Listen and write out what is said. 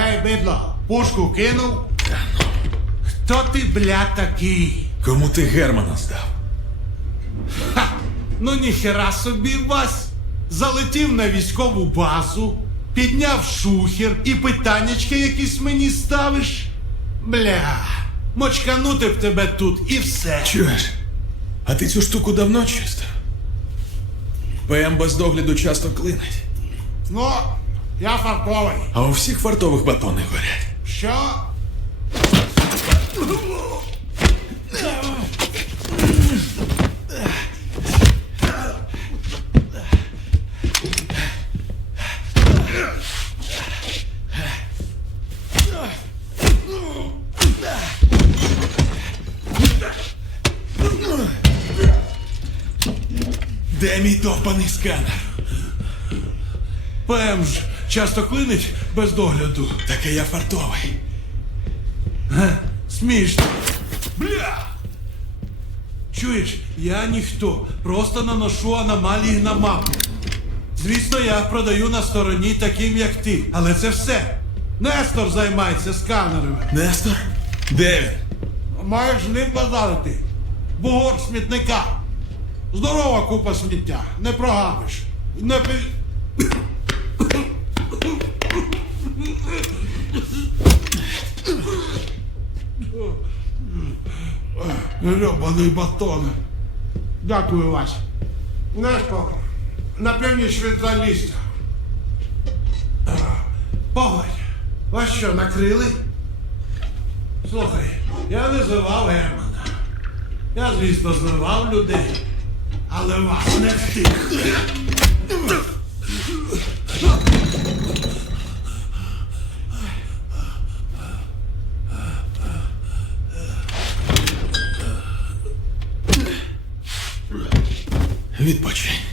Гей, бидло, пушку кинув? Хто ти, бля, такий? Кому ти Германа здав? Ха! Ну ніхера собі вас. Залетів на військову базу, підняв шухер і питаннячки якісь мені ставиш. Бля, мочканути б тебе тут і все. Чуєш? А ти цю штуку давно чистив? ПМ без догляду часто клинить, Ну, я фартовий. а у всіх фартових батони горять. Що? Де мій довбаний сканер? ПМ ж часто клинить без догляду. Таке я фартовий. Смішно. Бля! Чуєш, я ніхто. Просто наношу аномалії на мапу. Звісно, я продаю на стороні таким, як ти. Але це все. Нестор займається сканерами. Нестор? Де він? Маєш ним базарити. Бугор смітника. Здорова купа сміття. Не прогавиш. Не пи... Гребаний батон. Дякую, Вась. Нестор, на північ від залізця. Погодь, вас що, накрили? Слухай, я не зливав Германа. Я, звісно, зливав людей. Але вас не встиг. Відпочинь.